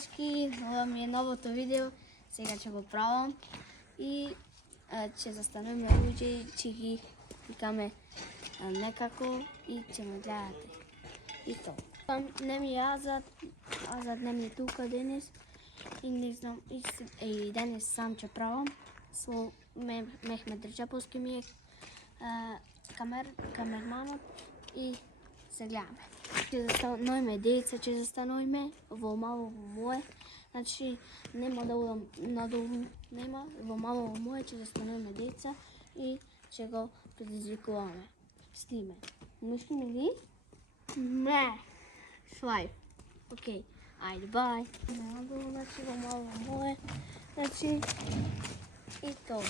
дечки, ова ми е новото видео, сега ќе го правам и ќе застануваме луѓе и ќе ги викаме некако и ќе ме гледате. И то. Не ми е Азад не ми е тука денес и не знам, и денес сам ќе правам. Со Мехмет Реджеповски ми е камерманот и се гледаме. Ќе застануваме деца, ќе застануваме во мало мое. Значи нема да удам надолу, нема, во мало мое ќе застануваме деца и ќе го предизвикуваме. Стиме. Мислиме ли? Не. Слайв. Окей. Ајде, бај. Надолу, значи во мало мое. Значи и то.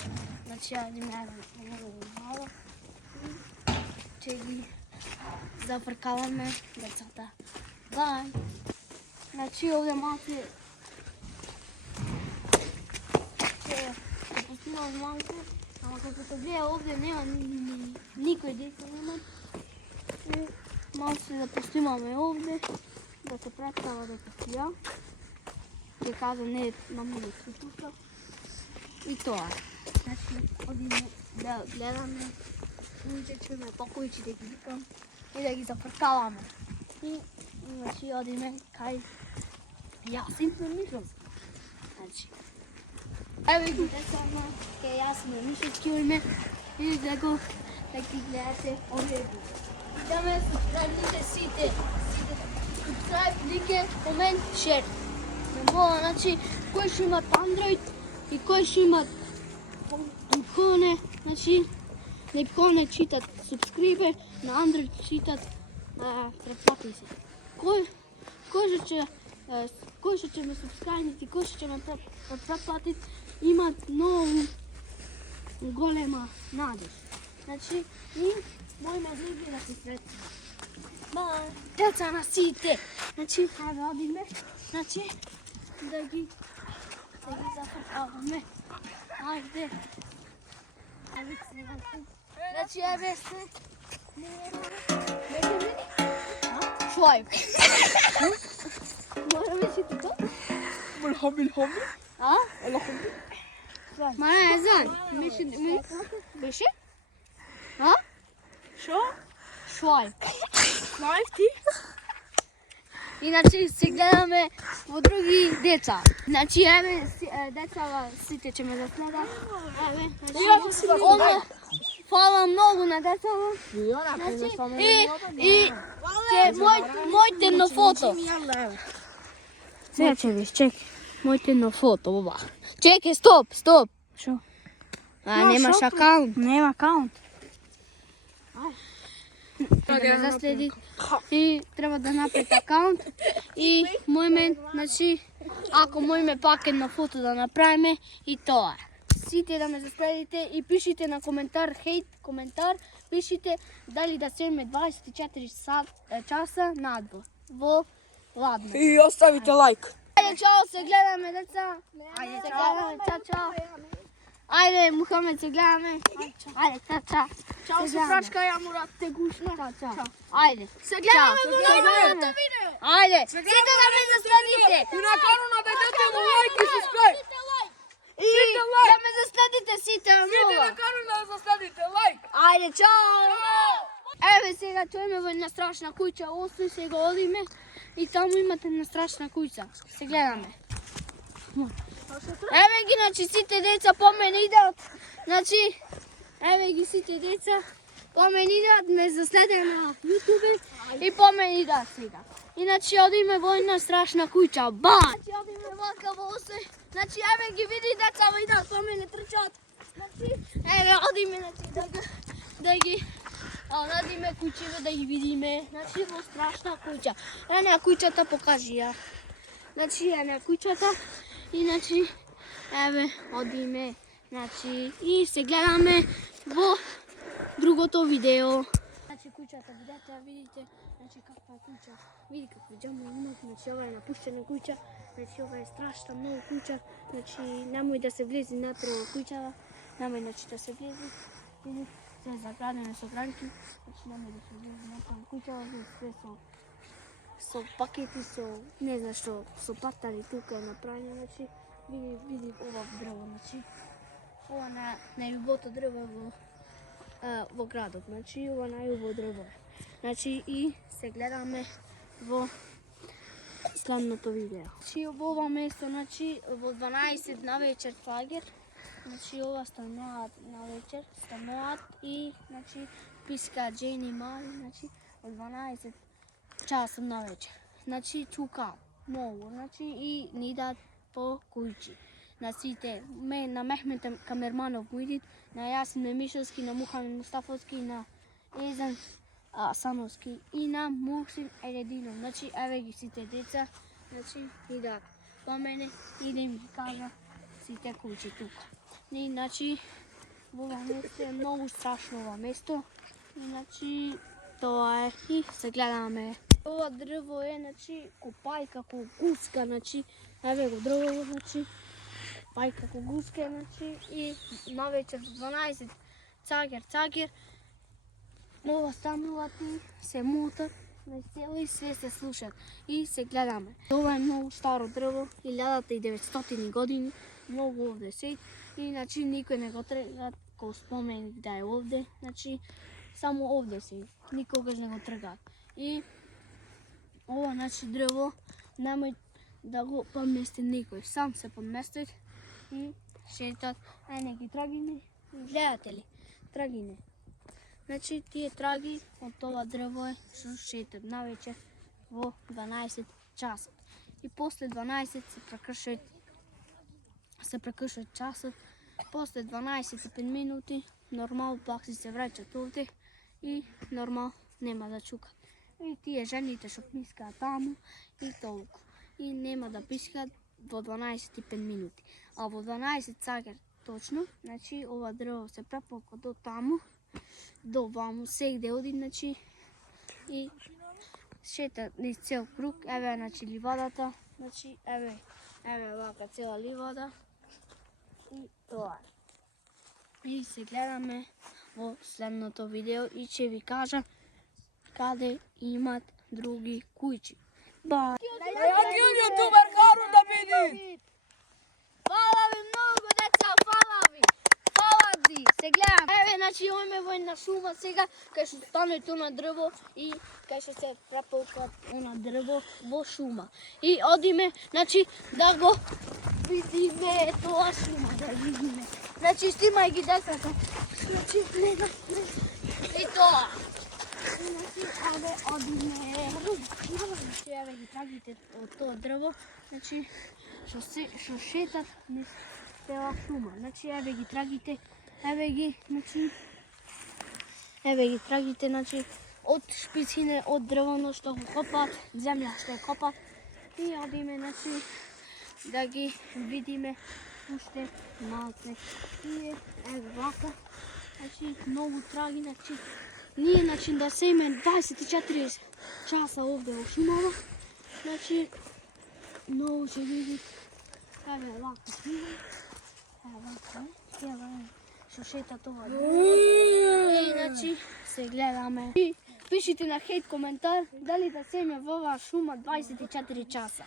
Значи ајде мало. Ќе ги зафркаваме децата. Бај! Значи овде малку ќе пустимам малку, ама како се гледа овде нема никој деца нема. Малку да пустимаме овде, да се представа дека си ја. Ќе кажам не мамо да се тука. И тоа. Значи одиме да гледаме. Луѓе ќе ме покојчи да ги викам и да ги зафркаваме. И значи одиме кај јас им мислам. Значи еве ги децама, кај јас ме мишечки име и да ги гледате овде видео. Да ме субскрайбните сите. Субскрайб, лике, комент, шер. Значи кој што имат Android и кој што имат iPhone, значи на iPhone читат subscribe, на Android читат претплати се. Кој што ќе ме subscribe-ити, кој што ќе ме претплатит, имат многу голема надеж. Значи, и мојме луѓе да се сретнеме. Бај! Деца на сите! Значи, ајде одиме, значи, да ги зафркаваме. Ајде! Значи, еве се. Слайв. Мора беше тука? Билхоби. А? Мара езан. Беше? А? Шо? Слайв. Слайв ти? Иначе се гледаме во други деца. Значи, еве, деца сите ќе ме заследат. Еве, значи, фала многу на децава. И моите на фото. Сега ќе виж, чекай. Моите на фото, ова. Чекай, стоп. Шо? Немаш акаунт. Нема акаунт. Да ме заследи и треба да направите акаунт и мојме, значи, ако мојме пакет на фото да направиме и тоа. Сите да ме заследите и пишите на коментар, коментар, пишите дали да семе 24 часа надвор во ладно. И оставите лайк. Ајде, чао, се гледаме, деца. Ајде, се гледаме, чао. Ајде, Мухамед, се гледаме. Ајде, чао. Чао, се прашка, ја Мурат, те гушна. Чао. Ајде. Се гледаме во новото видео. Ајде, сите да ме заследите. И на каналот дадете му лайк и субскрайб. И да ме заследите сите на Сите на каналот да заследите лайк. Ајде, чао. Еве сега тојме во една страшна куќа, оси сега одиме и таму имате една страшна куќа. Се гледаме. Еве ги, значи сите деца по мене идат. Значи, еве ги сите деца по мене идат, ме заследеа на YouTube и по мене идат сега. Иначе одиме во една страшна куќа. Ба! Значи одиме вака во осе. Значи еве ги види деца идат по мене трчат. Значи еве одиме да ги надиме куќите да ги видиме. Значи во страшна куќа. Една куќата покажи ја. Значи една куќата и значи еве одиме. Значи и се гледаме во другото видео. Значи куќата видите, значи каква е куќа. Види какви џамови имат, значи ова е напуштена куќа, значи ова е страшна многу куќа, значи немој да се влези натре во куќава, немој значи да се влези, види се заградено со гранки, значи немој да се влези натре во куќава, види све со со пакети, со не знам што, со патали тука е направено, значи види ова дрво, значи ова најубавото дрво во градот, значи ова најубаво дрво е. Значи и се гледаме во следното видео. Значи во ова место, значи во 12 на вечер лагер, значи ова стануваат на вечер, стануваат и значи пискаат жени мали, значи од 12 часа на вечер. Значи чукаат многу, значи и ни дадат по кујчи. На сите, на Мехмет Камерманов Муидит, на Јасин Мемишевски, на Мухамед Мустафовски, на Езан Сановски и на Мухсин Ерединов. Значи еве ги сите деца, значи ни дадат по мене и да им ги кажа сите кујчи тука. И значи во ова место е многу страшно ова место. Значи тоа е и се гледаме. Ова дрво е, значи, копај како гуска, значи, еве го дрво, значи, пај како гуска, значи, и навечер 12 цагер, ова стануваат и се мутат, и све се слушат и се гледаме. Ова е многу старо дрво, 1900 години, многу овде се, и, значи, никој не го трга, кој споменик да е овде, значи, само овде се, никогаш не го тргаат. И ова, значи, дрво, немој да го подмести никој, сам се подместит и шетат, неки трагини, гледате ли, трагини. Значи, тие траги од ова дрво е што шетат навечер во 12 часот. И после 12 се прекршува часот, после 12 минути, нормал пак се враќат овде и нормал нема да чукат. И тие жените што пискаат таму и толку. И нема да пискаат во 12 минути. А во 12 цагер точно, значи ова дрво се преполка до таму, до ваму, сегде оди, значи и шета низ цел круг, еве значи ливадата, значи еве вака цела ливада и тоа. И се гледаме во следното видео и ќе ви кажам каде имат други кујчи. Ба! Јаки јутубер Харун да биди! Фала ви многу, деца, фала ви! Фала ви! Се гледам. Еве, значи, имаме во една шума сега, кај што стане тоа дрво и кај што се преполка она дрво во шума. И одиме, значи, да го видиме тоа шума, да видиме. Значи, снимај ги децата. Значи, и тоа. Значи, еве, одиме. Значи, еве ги трагите од тоа дрво, значи, што шетат низ цела шума. Значи, еве ги трагите, еве ги трагите, значи, од шпиците, од дрвоно што го копат, земја што ја копат. И одиме, значи, да ги видиме уште малце. И еве вака, значи, многу траги, значи, ние, значи, да се име 24 часа овде во шумава, значи, многу ќе види, еве вака снима, еве вака, што шета тоа. И, значи, се гледаме. И пишите на хейт коментар дали да се име во оваа шума 24 часа.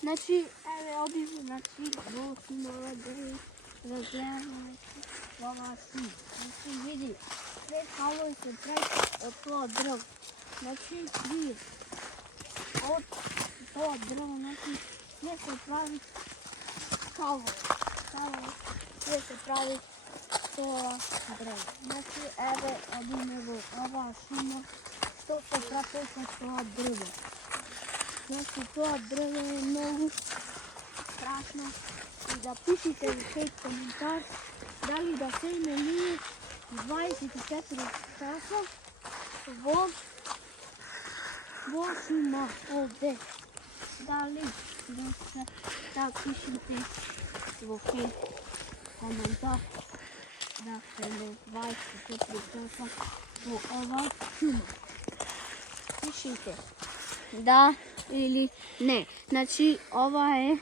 Значи, еве одиме, значи, во шумава да разгледаме оваа шума. Значи, види, све калови се прави од тоа дрво. Значи, види, од тоа дрво, значи, све се прави калови. Све се прави тоа дрво. Значи, еве, одиме во оваа шума, што се прави со тоа дрво. Значи, тоа дрво е многу страшно. И да пишите во хейт коментар дали да се име ние 24 часа во шума овде. Дали да пишите во хейт коментар да се име 24 часа во ова шума. Пишите да или не. Значи, ова е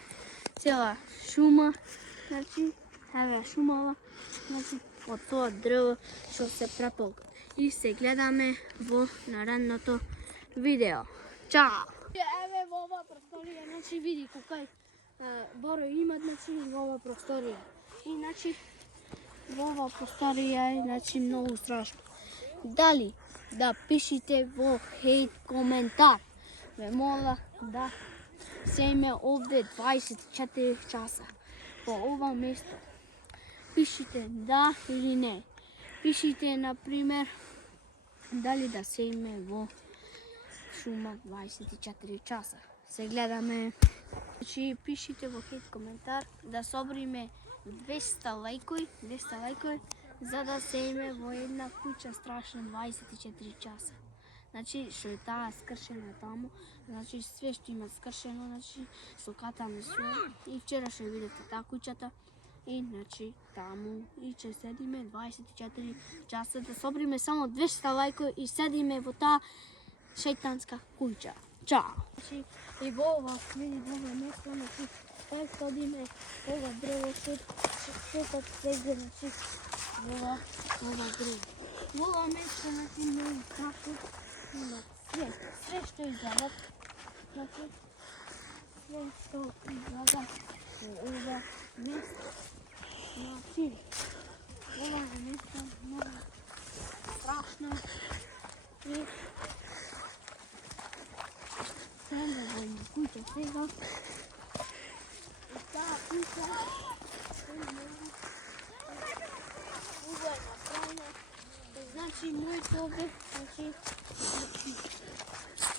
цела шума, значи, еве шумава, значи, од тоа дрво што се преполка. И се гледаме во наредното видео. Чао! Еве во ова просторија, значи види кокај Боро имат, значи во ова просторија. И значи во ова просторија е значи многу страшно. Дали да пишите во хейт коментар. Ве мола да семе овде 24 часа по ова место. Пишите да или не. Пишите, например, дали да семе во шума 24 часа. Се гледаме. Значи, пишите во хейт коментар да собриме 200 лајкови, за да семе во една куќа страшна 24 часа. Значи, што е таа скршена таму, значи све што има скршено, значи со катаме све. И вчера што видете таа куќата, и значи таму и ќе седиме 24 часа да собриме само 200 лајкови и седиме во таа шејтанска куќа. Чао! Значи, и во ова, види во ова место, значи, кај садиме ова древо, светот сегде, значи, ова древо. Во ова место, значи, многу страшно, има све што изгледат, значи, све што изгледат во ова место. Значи, ова место многу страшно и Сенда во една куќа сега. И таа куќа е многу убава. Значи, мојот овде, значи,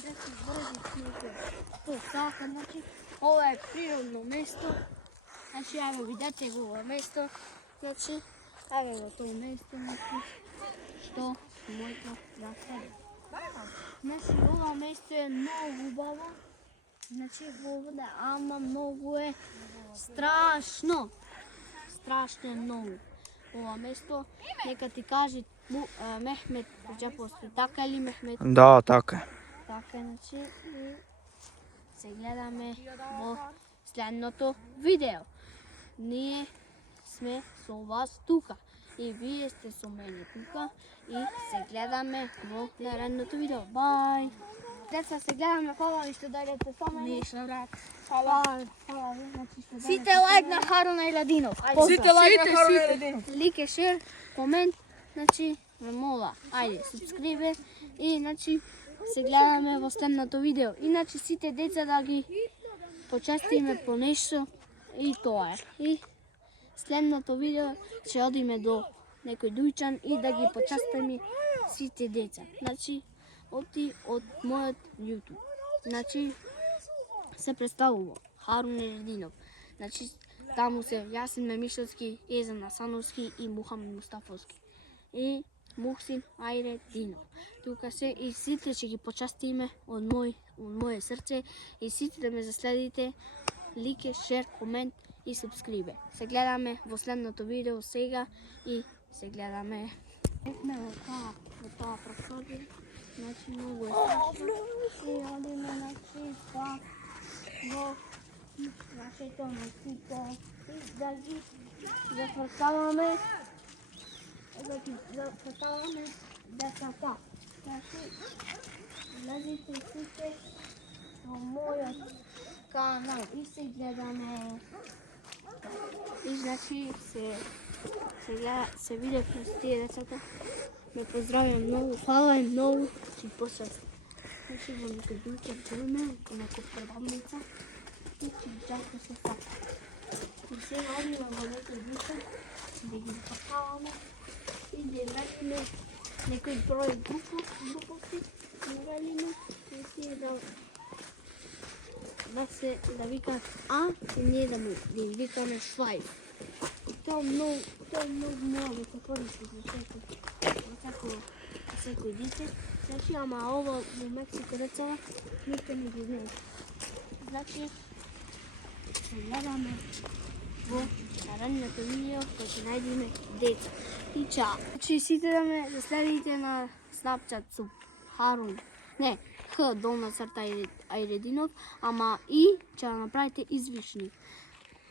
да се врзи снега. Тоа така, значи, ова е природно место. Значи, еве видете го ова место. Значи, еве во тоа место, значи, што мојото да седи. Значи, ова место е многу убаво. Значи, овде, ама многу е страшно. Страшно е многу. Ова место, нека ти кажи Мехмет Хоџаповски, така или Мехмет? Да, така. Така, значи, и се гледаме во следното видео. Ние сме со вас тука. И вие сте со мене тука и се гледаме во наредното видео. Бај! Деца, се гледаме, фала ви што дојдете со мене. Ништо, брат. Фала ви, значи што Сите лайк на Харуна Иладинов. Сите лайк на Харуна Иладинов. Лике, шер, комент, значи, ме мола. Ајде, субскрибе и значи се гледаме во следното видео. Иначе сите деца да ги почестиме по нешто и тоа е. И следното видео ќе одиме до некој дујчан и да ги почестиме сите деца. Значи, од мојот YouTube. Значи, се представува Харун Иладинов. Значи, таму се Јасин Мемишовски, Езан Асановски и Мухамед Мустафовски. И Мухсин Ајрединов. Тука се и сите ќе ги почестиме од моје срце и сите да ме заследите, лике, шер, комент и субскрибе. Се гледаме во следното видео сега и се гледаме. Сме во таа просторија. Значи, многу е страшно. И одиме, значи, во нашето насите и да ги зафркаваме децата. Значи, влезите сите во мојот канал и се гледаме. И значи се видевме с тие децата. Ме поздравям многу, фала и многу си посвест. Значи во некој дујче чуеме, некој пребавница и си чака се сака. И сега одиме во некој дујче да ги запакаваме и да велиме некој број глуповци, велиме и тие да викаат А и ние да им викаме Шлајф. Тоа многу мора да се користи за секој дете. Значи, ама ова во Мексико рецава никој не ги знае. Значи, се гледаме во наредното видео кој ќе најдеме деца. И чао! Значи, сите да ме заследите на Snapchat со Харун. Не, Х, долна црта Ајрединов, ама и ќе да направите извишни.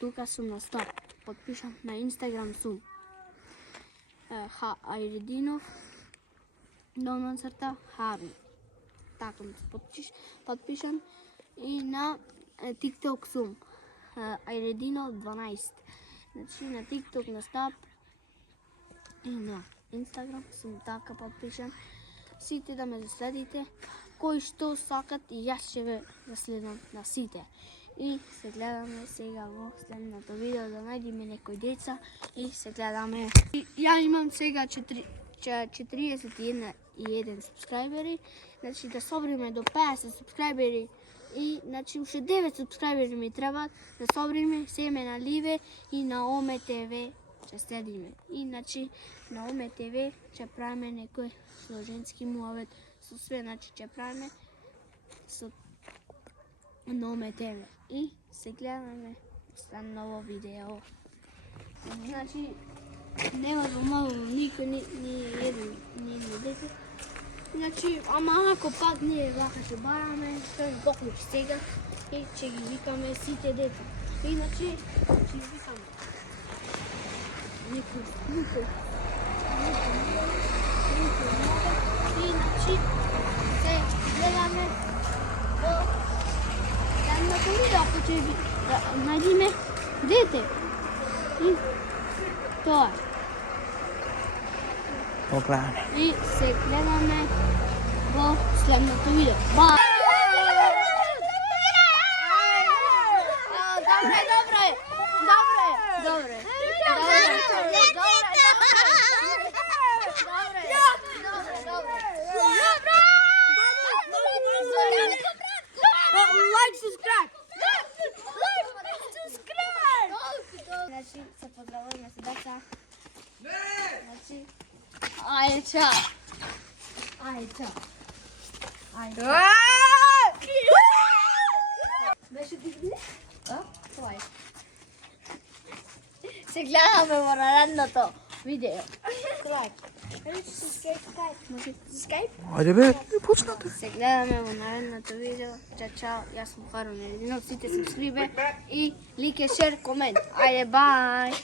Тука сум на стоп. Подпишам на Инстаграм сум Ајрединов, долна црта Харун. така да се подпишам. И на TikTok сум Айредино 12. Значи на TikTok, на Snap и на Instagram сум така подпишан. Сите да ме заследите. Кои што сакат и јас ќе ве заследам на сите. И се гледаме сега во следното видео да најдеме некои деца и се гледаме. И ја имам сега 41 субскрајбери, значи да собриме до 50 субскрајбери и значи уште 9 субскрајбери ми требаат да собриме семе на Ливе и на Оме ТВ ќе следиме. И значи на Оме ТВ ќе правиме некој со женски муавет, со све, значи ќе правиме со на Оме ТВ. И се гледаме за ново видео. Значи нема да умалувам никој, ни дете. Значи, ама ако пак ние вака ќе бараме, тој поклуч сега и ќе ги викаме сите деца. Иначе, ќе ги викаме некој слупо, иначе се гледаме во следното видео, ако ќе најдеме дете. И тоа. Погледаме. И се гледаме во следното видео. Ба! Добре. Лайк, subscribe. Значи, се поздравуваме се деца. Значи, ајде, чао. Беше ти виде? Това е. Се гледаме во наредното видео. Лайк. Може Skype? Ајде бе, почнате. Се гледаме во наредното видео. Чао, јас сум Харун Айрединов. Сите се субсcribe и лике, шер, комент. Ајде, бај!